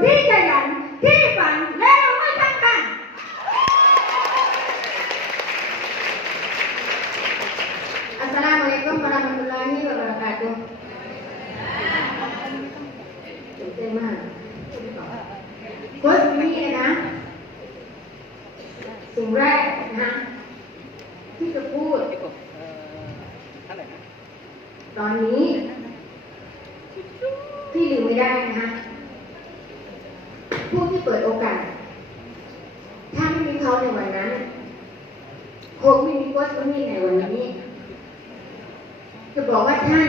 ที่ขยันที่ฝันและลงมือทำกัน Assalamualaikum warahmatullahi wabarakatuh. ตื่นเต้นมากโค้ชนี่นะ สิ่งแรกนะ ที่จะพูดตอนนี้ที่ลืมไม่ได้นะคะ ผู้ที่เปิดโอกาส ถ้าไม่มีเขาในวันนั้นคงไม่มีโค้ชคนนี้ในวันนี้ จะบอกว่าท่าน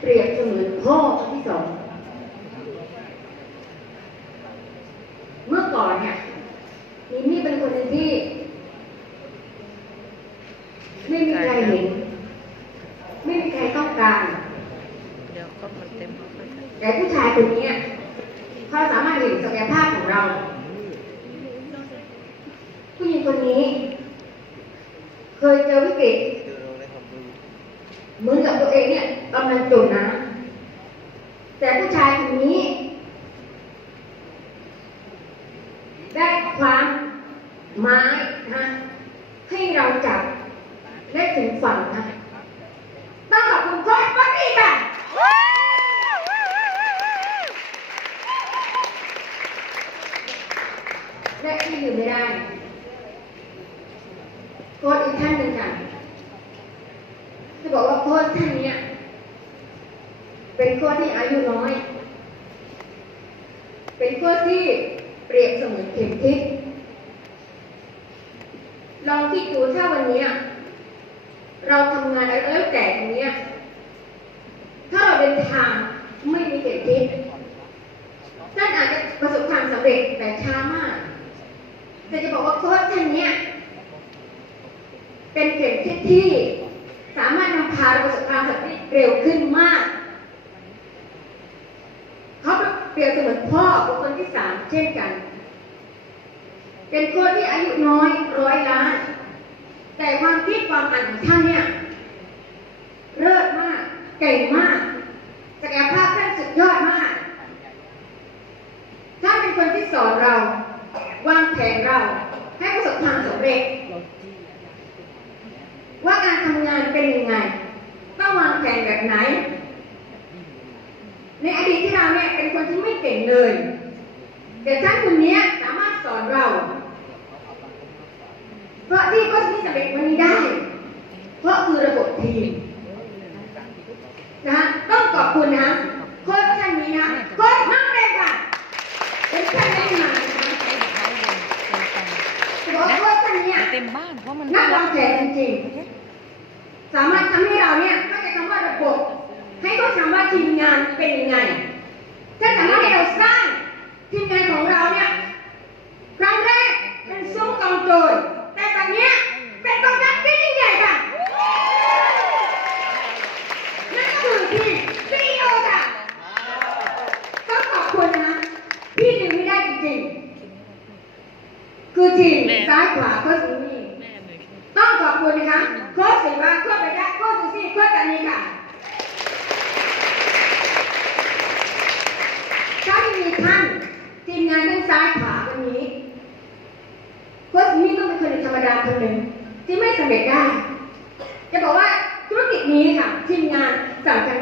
เปรียบเสมือนพ่อคนที่สอง เมื่อก่อนเนี่ยมีมี่เป็นคนหนึ่งที่ ไม่มีใครเห็น ไม่มีใครต้องการเดี๋ยวก็มันเต็มแล้วค่อยกันแต่ผู้ชายคนนี้ เรา ผู้หญิงคนนี้ เคยเจอวิกฤตเหมือนกับตัวเองเนี่ยกำลังจมน้ำแต่ผู้ชายคนนี้ ได้ความไม้นะให้เราจับและถึงฝั่งนะ และที่ลืมไม่ได้โค้ชอีกท่านหนึ่งค่ะจะบอกว่าโค้ชท่านเนี้ยเป็นโค้ชที่อายุน้อย เป็นโค้ชที่เปรียบเสมือนเข็มทิศลองคิดดูถ้าวันเนี้ยเราทำงานอะไรแล้วแต่ตรงเนี้ยถ้าเราเดินทางไม่มีเข็มทิศท่านอาจจะประสบความสำเร็จแต่ช้ามาก แต่จะบอกว่าโค้ชท่านเนี้ยเป็นเข็มทิศที่ สามารถนำพาเราประสบความสำเร็จเร็วขึ้นมาก เขาเปรียบเสมือนพ่อบุคคลที่สามเช่นกัน เป็นโค้ชที่อายุน้อยร้อยล้าน แต่ความคิดความอ่านของท่านเนี่ยเลิศมาก เก่งมากศักยภาพท่านสุดยอดมาก ท่านเป็นคนที่สอนเรา เรา ให้ประสบความสำเร็จ ว่าการทำงานเป็นยังไงต้องวางแผนแบบไหน ในอดีตที่เราเนี่ยเป็นคนที่ไม่เก่งเลย แต่ท่านคนนี้สามารถสอนเรา เพราะที่โค้ชนี้สำเร็จวันนี้ได้ เพราะคือระบบทีม นะฮะต้องขอบคุณนะโค้ชท่านนี้นะโค้ชน้องเด็กค่ะเป็นท่านได้มานะคะจะบอกว่าโค้ชท่านเนี้ เต็มบ้านเพราะมันนักวางแผนจริงๆ สามารถทำให้เราเนี่ยเข้าใจคำว่าระบบ ให้เข้าใจคำว่าทีมงานเป็นยังไง ถ้าสามารถให้เราสร้างทีมงานของเราเนี่ยครั้งแรกเป็นซุ้มกองโจรแต่ตอนเนี้ยเป็นกองทัพที่ยิ่งใหญ่ค่ะนั่นก็คือทีมซีโอค่ะต้องขอบคุณนะพี่ลืมไม่ได้จริงๆ คือทีมซ้ายขวาโค้ ขอบคุณนะคะโค้ชสิว่าโค้ชระยะโค้ชซูซี่โค้ชกันนี้ค่ะถ้าไม่มีท่านทีมงานทั้งซ้ายขวาวันนี้โค้ชนี่ต้องเป็นคนธรรมดาคนหนึ่งที่ไม่สำเร็จได้ จะบอกว่าธุรกิจนี้ค่ะทีมงานสำคัญ